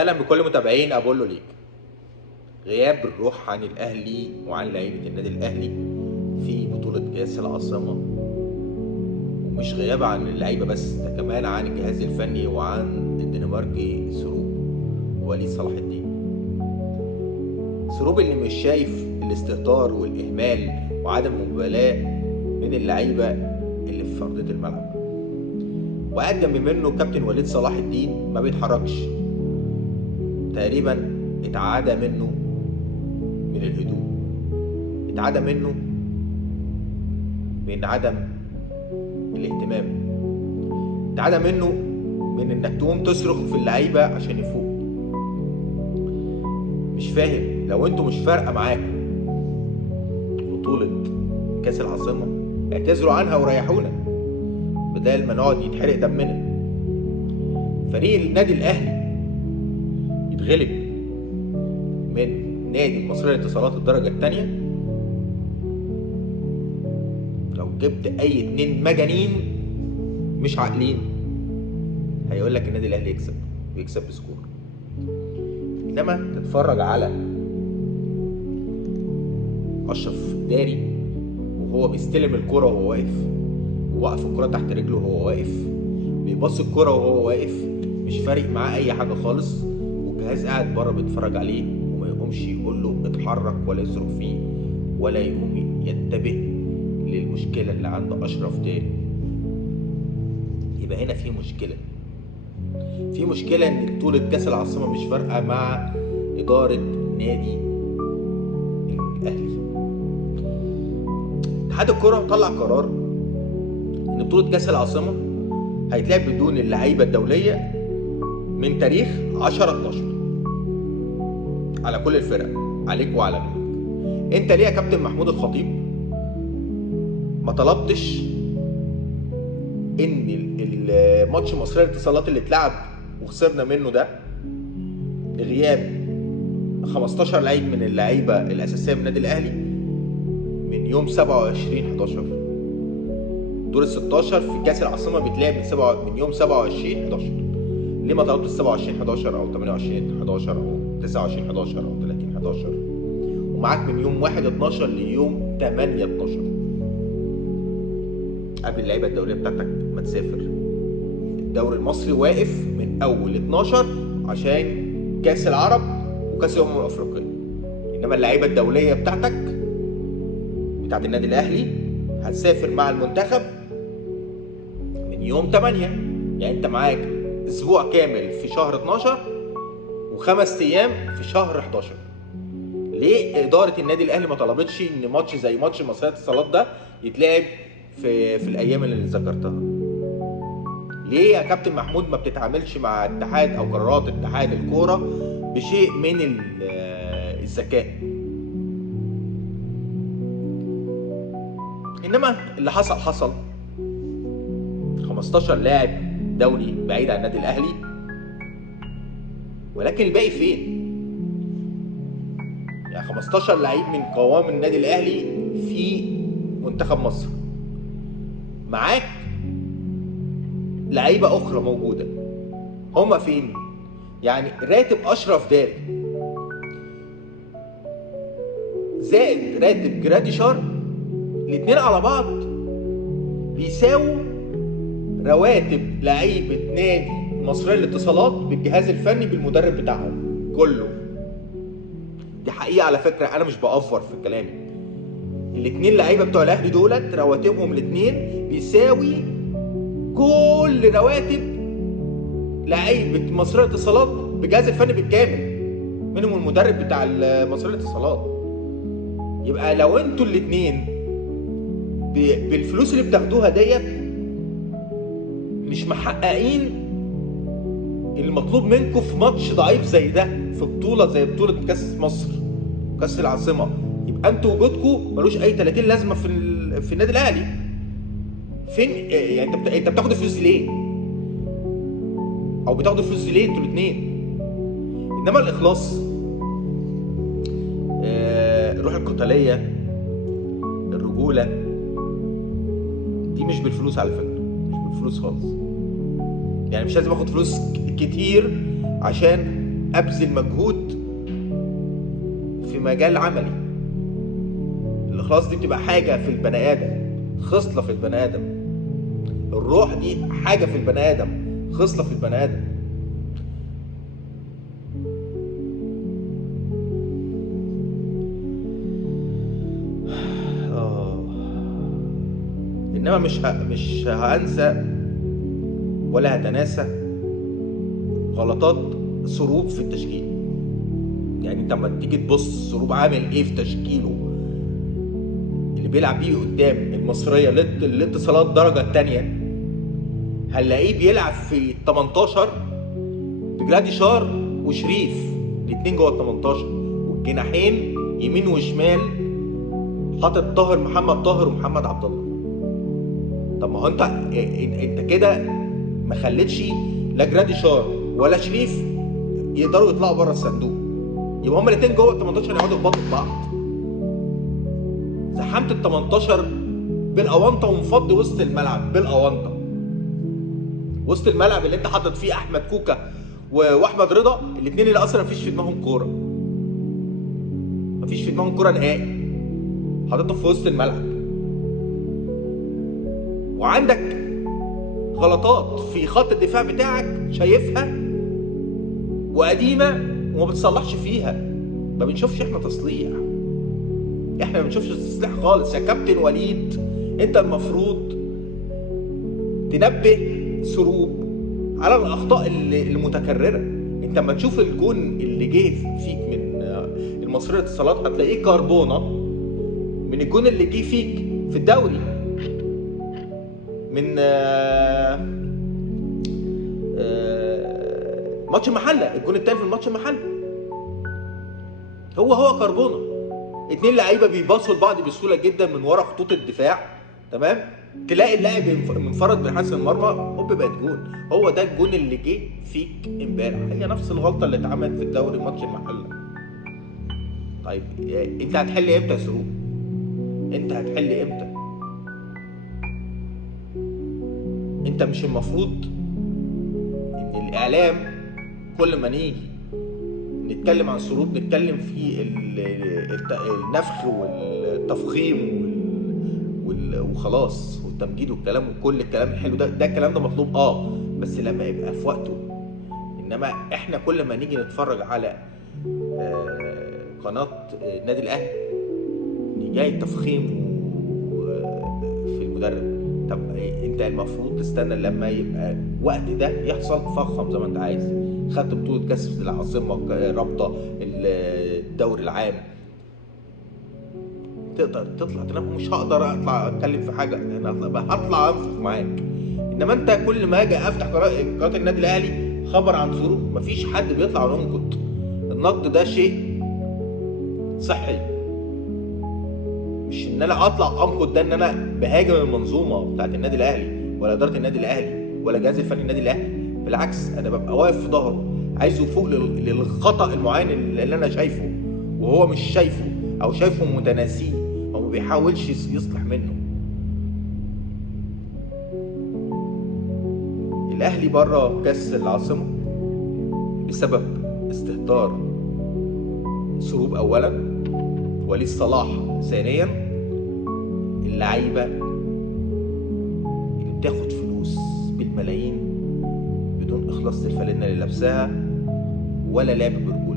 اهلا بكل متابعين ابولو ليج. غياب الروح عن الاهلي وعن لعيبه النادي الاهلي في بطوله كاس العاصمه، ومش غياب عن اللعيبه بس، ده كمان عن الجهاز الفني وعن الدنماركي سروب ووليد صلاح الدين. سروب اللي مش شايف الاستهتار والاهمال وعدم المبالاه من اللعيبه اللي في ارضيه الملعب، وقاعد جنب منه كابتن وليد صلاح الدين ما بيتحركش، تقريبا اتعادى منه من الهدوء، اتعادى منه من عدم الاهتمام، اتعادى منه من انك تقوم تصرخ في اللعيبه عشان يفوق. مش فاهم، لو انتوا مش فارقه معاكم بطوله كاس العاصمه اعتذروا عنها وريحونا بدل ما نقعد يتحرق دمنا. فريق النادي الاهلي يتغلب من نادي المصرية للاتصالات الدرجة الثانية، لو جبت أي اتنين مجانين مش عاقلين هيقول لك النادي الأهلي يكسب ويكسب بسكور. إنما تتفرج على أشرف داري وهو بيستلم الكرة وهو واقف، ووقف الكرة تحت رجله وهو واقف، بيبص الكرة وهو واقف، مش فارق معاه أي حاجة خالص، والجهاز قاعد بره بيتفرج عليه وما يقومش يقول له اتحرك ولا يصرخ فيه ولا يقوم ينتبه للمشكلة اللي عند أشرف داري. يبقى هنا في مشكلة إن بطولة كأس العاصمة مش فارقة مع إدارة نادي الأهلي. اتحاد الكرة طلع قرار إن بطولة كأس العاصمة هيتلعب بدون اللعيبة الدولية من تاريخ 10/12 على كل الفرق، عليك وعلى مين. انت ليه يا كابتن محمود الخطيب ما طلبتش ان الماتش مصرية للاتصالات اللي اتلعب وخسرنا منه ده غياب 15 لعيب من اللعيبة الأساسية من النادي الأهلي من يوم 27/11؟ دور ال 16 في كأس العاصمة بيتلعب من يوم 27/11. ليه ما طلبتش 27/11 أو 28/11 أو 29/11 أو 30/11 ومعاك من يوم 1/12 ليوم 8/12 قبل اللعيبة الدولية بتاعتك ما تسافر؟ الدوري المصري واقف من أول 12 عشان كأس العرب وكأس الأمم الأفريقية، إنما اللعيبة الدولية بتاعت النادي الأهلي هتسافر مع المنتخب من يوم 8. يعني أنت معاك أسبوع كامل في شهر 12 و5 أيام في شهر 11. ليه إدارة النادي الأهلي ما طلبتش إن ماتش زي ماتش مصرية الاتصالات ده يتلعب في الأيام اللي ذكرتها؟ ليه يا كابتن محمود ما بتتعاملش مع اتحاد أو قرارات اتحاد الكورة بشيء من الذكاء؟ إنما اللي حصل 15 لاعب دولي بعيد عن النادي الأهلي، ولكن الباقي فين؟ يعني 15 لعيب من قوام النادي الأهلي في منتخب مصر، معاك لعيبة أخرى موجودة، هما فين؟ يعني راتب أشرف داري زائد راتب جراديشار الاتنين على بعض بيساووا رواتب لعيبة نادي المصرية للاتصالات بالجهاز الفني بالمدرب بتاعهم كله. دي حقيقة على فكرة، أنا مش بأفور في كلامي. الاتنين لعيبة بتوع الأهلي دولت رواتبهم الاتنين بيساوي كل رواتب لعيبة مصرية للاتصالات بالجهاز الفني بالكامل، منهم المدرب بتاع مصرية للاتصالات. يبقى لو انتوا الاتنين بالفلوس اللي بتاخدوها ديت مش محققين المطلوب منكم في ماتش ضعيف زي ده، في بطولة زي بطولة كاس مصر كاس العاصمة، يبقى انتوا وجودكم ملوش اي 30 لازمة في النادي الاهلي. فين يعني انت بتاخد الفلوس ليه؟ او بتاخدوا الفلوس ليه انتوا الاثنين؟ انما الاخلاص، الروح القتالية، الرجولة، دي مش بالفلوس على فكرة، مش بالفلوس خالص. يعني مش لازم اخد فلوس كتير عشان ابذل مجهود في مجال عملي. الاخلاص دي بتبقى حاجه في البني ادم، خصله في البني ادم. الروح دي حاجه في البني ادم، خصله في البني ادم. انما مش هنسى ولا هتناسى غلطات سروب في التشكيل. يعني انت لما تيجي تبص سروب عامل ايه في تشكيله اللي بيلعب بيه قدام المصريه الاتصالات الدرجه الثانيه، هنلاقيه بيلعب في 18 بجراديشار وشريف، الاثنين جوه ال 18، والجناحين يمين وشمال حاطط طاهر، محمد طاهر ومحمد عبد الله. طب ما هو انت كده ما خليتش لا جراديشار ولا شريف يقدروا يطلعوا بره الصندوق، يبقى هما الاثنين جوه ال 18 يقعدوا يخبطوا في بعض. زحمت ال 18 بالاونطه ومفضي وسط الملعب بالاونطه. وسط الملعب اللي انت حاطط فيه احمد كوكا واحمد رضا، الاثنين اللي اصلا مفيش في دماغهم كوره، مفيش في دماغهم كوره نهائي، حاططهم في وسط الملعب. وعندك غلطات في خط الدفاع بتاعك شايفها وقديمه وما بتصلحش فيها. ما بنشوفش احنا تصليح، احنا ما بنشوفش تصليح خالص. يا كابتن وليد انت المفروض تنبه سروب على الاخطاء المتكرره. انت لما تشوف الجون اللي جه فيك من المصريه اتصالات هتلاقيه كربونه من الجون اللي جه فيك في الدوري من ماتش المحله، الجون الثاني في الماتش المحله هو كربونه. اتنين لعيبه بيباصوا لبعض بسهوله جدا من ورا خطوط الدفاع، تمام؟ تلاقي اللاعب منفرد بحارس المرمى هوب بقت جون. هو ده الجون اللي جه فيك امبارح، هي نفس الغلطه اللي اتعملت في الدوري ماتش المحله. طيب انت هتحل امتى يا سروق؟ انت هتحل امتى؟ انت مش المفروض ان الاعلام كل ما نيجي نتكلم عن سروق نتكلم في النفخ والتفخيم وخلاص والتمجيد والكلام وكل الكلام الحلو ده الكلام ده مطلوب بس لما يبقى في وقته. انما احنا كل ما نيجي نتفرج على قناه النادي الاهلي جاي تفخيم في المدرب. طب انت المفروض تستنى لما يبقى وقت ده يحصل، فخم زي ما انت عايز. خدت بطوله كاس العاصمه، رابطه، الدوري العام، تقدر تطلع تنام. مش هقدر اطلع اتكلم في حاجه، انا هطلع انفخ معاك. انما انت كل ما اجي افتح قناه النادي الاهلي خبر عن ظروف، مفيش حد بيطلع ينقد. النقد ده شيء صحي، مش ان انا اطلع انقد ده ان انا بهاجم المنظومه بتاعت النادي الاهلي ولا اداره النادي الاهلي ولا الجهاز الفني النادي الاهلي. بالعكس انا ببقى واقف في ظهره، عايزه يفوق للخطا المعين اللي انا شايفه وهو مش شايفه، او شايفه متناسيه او ما بيحاولش يصلح منه. الاهلي بره كاس العاصمه بسبب استهتار سروب اولا، وليد صلاح ثانيا، اللعيبه اللي بتاخد فلوس بالملايين بدون اخلاص الفانلة اللي لابساها ولا لعب برجوله.